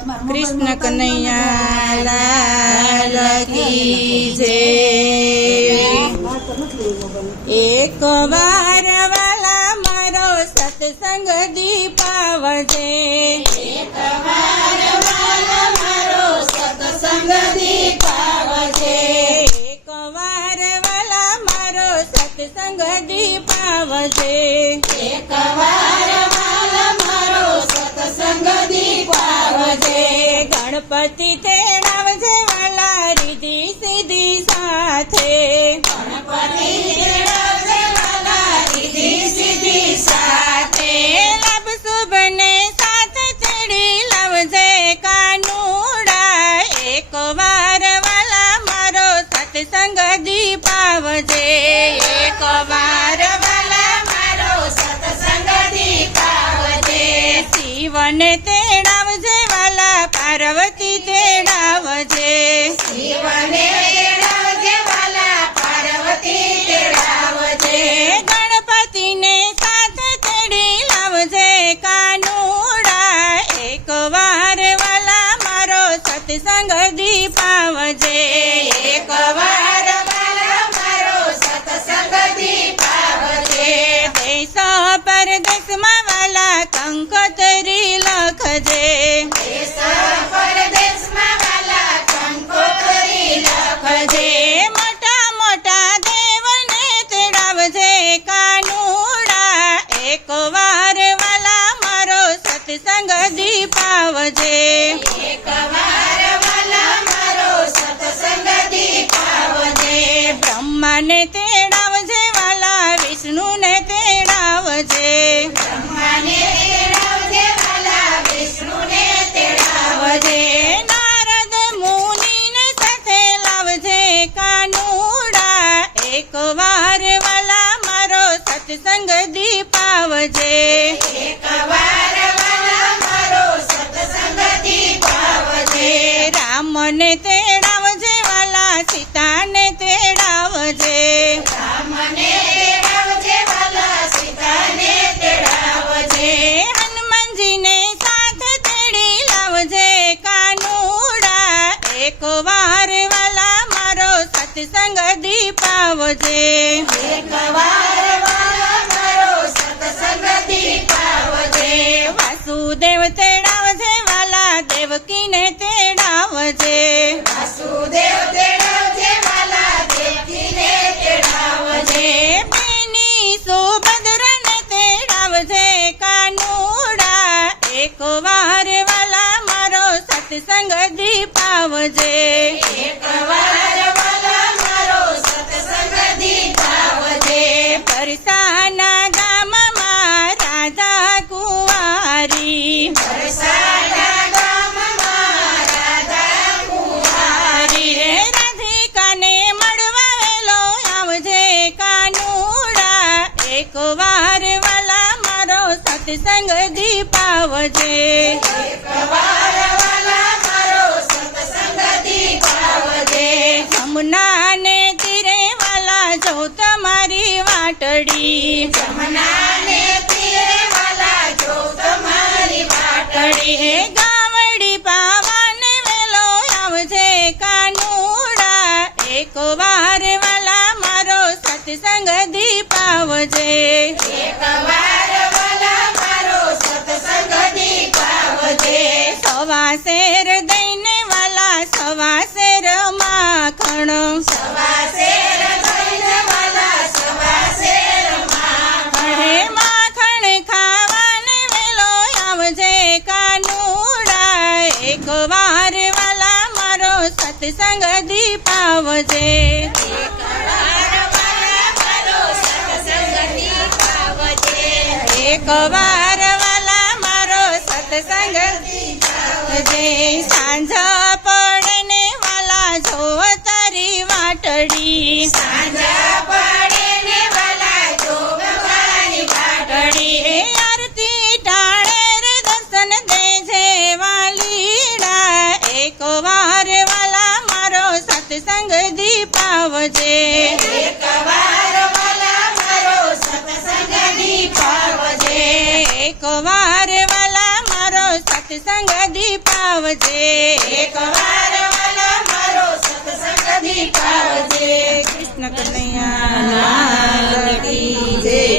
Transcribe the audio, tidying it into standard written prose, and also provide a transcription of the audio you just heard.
कृष्ण कन्हैया लाल की जय। एक बार वाला मारो सत्संग दीपावजे, एक बार वाला मारो सत्संग दीपावजे, एक बार वाला मारो सत्संग दीपावजे, एक बार वाला मारो सत्संग दीपावजे। गणपति तेड़ावजे वाला रिद्धि सिद्धि साथे, गणपति तेड़ावजे वाला रिद्धि सिद्धि साथे। लाभ शुभ ने साथ तेड़ी लावजे कानूड़ा, एक बार वाला मारो सत्संग दीपावजे, एक बार वाला मारो सत्संग दीपावजे। शिव ने तेड़ावजे वाला पार्वती तेड़ावजे, शिव ने तेड़ावजे वाला पार्वती तेड़ावजे। गणपति ने साथ तेड़ी लावजे कानूड़ा, एक बार वाला मारो सत्संग दीपावजे, एक बार वाला मारो सत्संग दीपावजे। देश परदेश में वाला कंकोतरी लखजे, देश परदेश में वाला कंकोतरी लखजे। मोटा मोटा देव ने तेड़ावजे कानूड़ा, एक बार वाला मारो सत्संग दीपावजे, एक बार वाला मारो सत्संग दीपावजे। ब्रह्मा ने तेड़ावजे वाला विष्णु ने तेड़ावजे, ब्रह्मा ने तेड़ावजे वाला विष्णु ने तेड़ावजे। नारद मुनि ने साथे लावजे कानूड़ा, एक बार वाला मारो सत्संग दीपावजे, एक बार वाला मारो सत्संग दीपावजे। राम ने तेड़ावजे वाला सीता ने तेड़ावजे, राम ने तेड़ावजे वाला सीता ने तेड़ावजे। हनुमान जी ने साथ तेड़ी लावजे कानूड़ा, एक बार वाला मारो सत्संग दीपावजे, एक बार वाला मारो सत्संग दीपावजे। वासुदेव तेड़ावजे वाला देवकी ने तेड़ावजे, वासुदेव तेड़ावजे वाला देवकी ने तेड़ावजे। बेनी सुभद्रा ने तेड़ावजे कानूड़ा, एक बार वाला मारो सत्संग दीपावजे, एक बार वाला मारो सत्संग दीपावजे। परसाना गाम में राधा कुंवारी, परसाना गाम में राधा कुंवारी। राधिका ने मळवा वेलो आवजे कानूड़ा, एक बार वाला मारो सत्संग दीपावजे, एक बार वाला मारो सत्संग दीपावजे। जमुना ने तीरे वाला जो तुम्हारी वाटड़ी, जमुना ने तीरे वाला जो तुम्हारी वाटड़ी। गावड़ी पावन वेलो आवजे कानूड़ा, एक बार वाला मारो सत्संग दीपावजे, एक बार वाला मारो सत्संग दीपावजे। सवा शेर दईने वाला सवा शेर माखण, सवा शेर दईने वाला सवा शेर माखण। माखण खावाने वेलो आवजे कानूड़ा, एक बार वाला मारो सत्संग दीपावजे, एक बार वाला मारो सत्संग दीपावजे, एक बार वाला मारो सत्संग दीपावजे। सांझ पड़े ने वाला जो तारी वाटड़ी, सांझ पड़े ने वाला जो तारी वाटड़ी। आरती टाणे रे दर्शन दे जे वालीड़ा, एक बार वाला मारो सत्संग दीपावजे, एक बार वाला मारो सत्संग दीपावजे, एक बार वाला मारो सत्संग દીપાવજે એકવાર વાલા મારો સત્સંગ દીપાવજે. કૃષ્ણ કનૈયા લાલ કી જય.